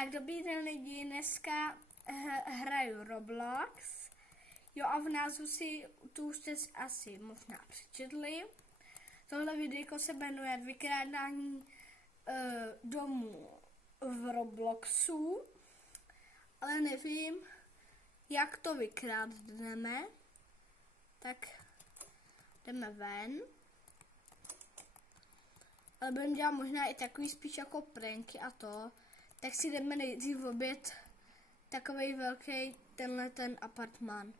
Tak, dobrý den lidi, dneska hraju Roblox. Jo, a v názvu si tu už jste asi možná přečetli. Tohle videjko se jmenuje Vykrádání domů v Robloxu. Ale nevím, jak to vykrádneme. Tak jdeme ven. Ale budeme dělat možná i takový spíš jako pranky a to. Tak si jdeme nejdřív obět takovej velký tenhle ten apartmán.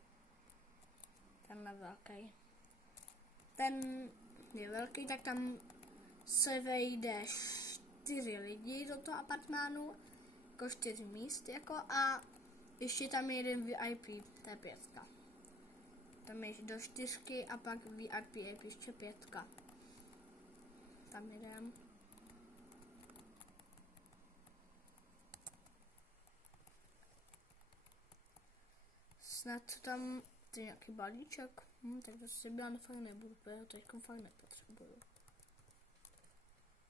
Tenhle velký. Ten je velký, tak tam se vejde 4 lidi do toho apartmánu. Jako 4 míst jako a ještě tam je jeden VIP, to je 5. Tam je do 4 a pak VIP je ještě 5. Tam jdem. Snad tam je nějaký balíček. Tak to si byla fakt nebudu, protože to jako fakt nepotřebuju.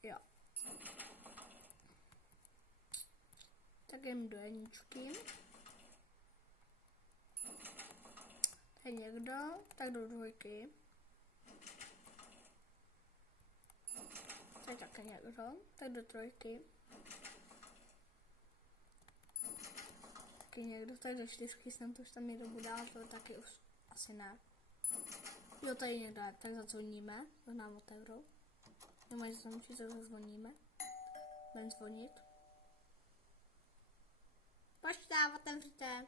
Jo. Tak jdem do jedničky. To je někdo, tak do 2. To je také někdo, tak do 3. Taky někdo, tak do 4, snad už tam někdo bude, ale to taky už asi ne. Jo, tady někdo, tak zazvoníme, to nám otevřou. Nemají se tam učit, tak zazvoníme. Budeme zvonit. Pošta, otevřete.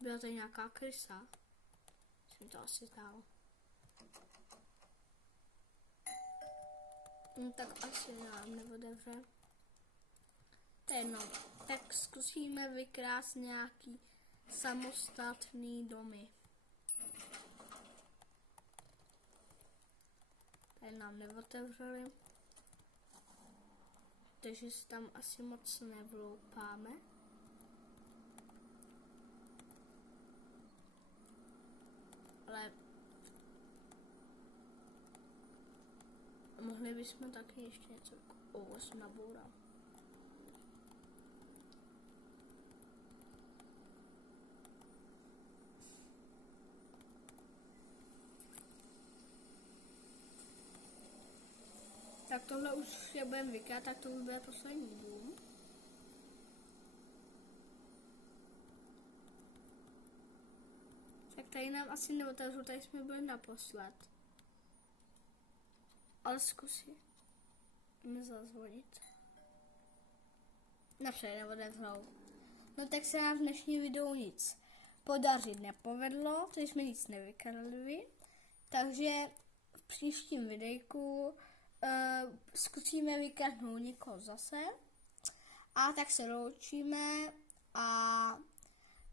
Byla tady nějaká krysa. Jsem to asi stál. No tak asi nám neotevře. To je jedno. Tak zkusíme vykrást nějaký samostatný domy. Tady nám neotevřeli. Takže si tam asi moc nevloupáme. Ale mohli bychom taky ještě něco nabourat. Tak tohle už je budeme vykrat, tak to už bude poslední dům. Tak tady nám asi neotevřu, tady jsme byli naposled. Ale zkusíme zazvonit. Napřed neotevřou. No tak se nám v dnešním videu nic podařit nepovedlo, takže jsme nic nevykradli. Takže v příštím videjku zkusíme vykradnout někoho zase. A tak se loučíme a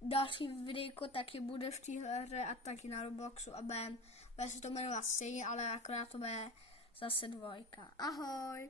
další videjko taky bude v téhle hře a taky na Robloxu a bude se to jmenovat stejně, ale akorát to bude zase 2. Ahoj!